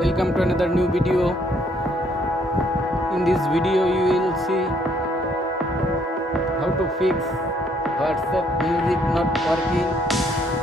welcome to another new video. In this video you will see how to fix WhatsApp music not working.